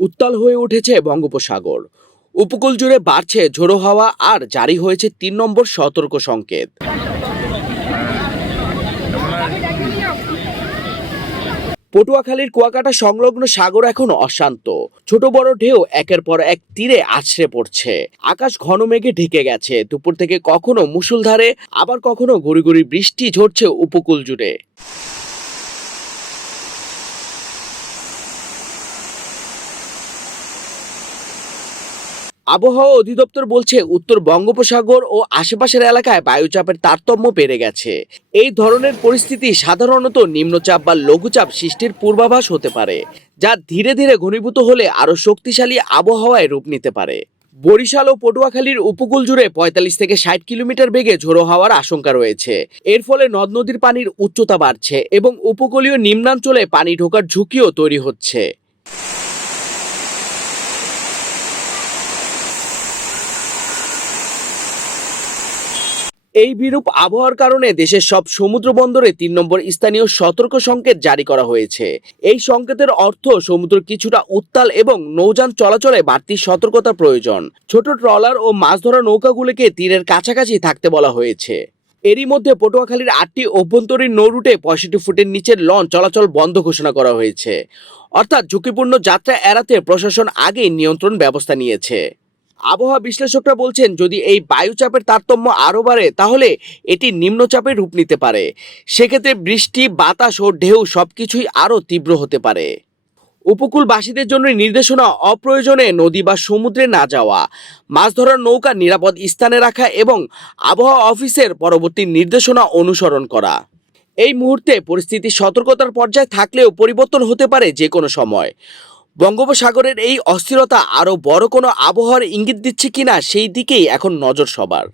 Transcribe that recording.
উত্তাল হয়ে উঠেছে বঙ্গোপসাগর। উপকূল জুড়ে বাড়ছে ঝোড়ো হাওয়া আর জারি হয়েছে ৩ নম্বর সতর্ক সংকেত। পটুয়াখালীর কুয়াকাটা সংলগ্ন সাগর এখন অশান্ত। ছোট বড় ঢেউ একের পর এক তীরে আছড়ে পড়ছে। আকাশ ঘন মেঘে ঢেকে গেছে। দুপুর থেকে কখনো মুষলধারে, আবার কখনো গুঁড়ি গুঁড়ি বৃষ্টি ঝরছে উপকূল জুড়ে। আবহাওয়া অধিদপ্তর বলছে উত্তর বঙ্গোপসাগর ও আশেপাশের এলাকায় বায়ুচাপের তারতম্য বেড়ে গেছে। এই ধরনের পরিস্থিতি সাধারণত নিম্নচাপ বা লঘুচাপ সৃষ্টির পূর্বাভাস হতে পারে, যা ধীরে ধীরে ঘনীভূত হলে আরো শক্তিশালী আবহাওয়ায় রূপ নিতে পারে। বরিশাল ও পটুয়াখালীর উপকূল জুড়ে ৪৫ থেকে ৬০ কিলোমিটার বেগে ঝোড়ো হওয়ার আশঙ্কা রয়েছে। এর ফলে নদ নদীর পানির উচ্চতা বাড়ছে এবং উপকূলীয় নিম্নাঞ্চলে পানি ঢোকার ঝুঁকিও তৈরি হচ্ছে। এই বিরূপ আবহাওয়ার কারণে দেশের সব সমুদ্র বন্দরে ৩ নম্বর স্থানীয় সতর্ক সংকেত জারি করা হয়েছে। এই সংকেতের অর্থ সমুদ্র কিছুটা উত্তাল এবং নৌযান চলাচলে বাড়তি সতর্কতা প্রয়োজন। ছোট ট্রলার ও মাছ ধরা নৌকাগুলোকে তীরের কাছাকাছি থাকতে বলা হয়েছে। এরই মধ্যে পটুয়াখালীর ৮টি অভ্যন্তরীণ নৌরুটে ৬৫ ফুটের নিচের লঞ্চ চলাচল বন্ধ ঘোষণা করা হয়েছে। অর্থাৎ ঝুঁকিপূর্ণ যাত্রা এড়াতে প্রশাসন আগেই নিয়ন্ত্রণ ব্যবস্থা নিয়েছে। আবহাওয়া বিশ্লেষকরা বলছেন, যদি এই বায়ুচাপের তারতম্য আরও বাড়ে তাহলে এটি নিম্নচাপে রূপ নিতে পারে। সেক্ষেত্রে বৃষ্টি, বাতাস ও ঢেউ সবকিছুই আরও তীব্র হতে পারে। উপকূলবাসীদের জন্য নির্দেশনা: অপ্রয়োজনে নদী বা সমুদ্রে না যাওয়া, মাছ ধরার নৌকা নিরাপদ স্থানে রাখা এবং আবহাওয়া অফিসের পরবর্তী নির্দেশনা অনুসরণ করা। এই মুহূর্তে পরিস্থিতি সতর্কতার পর্যায়ে থাকলেও পরিবর্তন হতে পারে যে কোনো সময়। বঙ্গোপসাগরের এই অস্থিরতা আরও বড় কোনো আবহাওয়ার ইঙ্গিত দিচ্ছে কিনা সেই দিকেই এখন নজর সবার।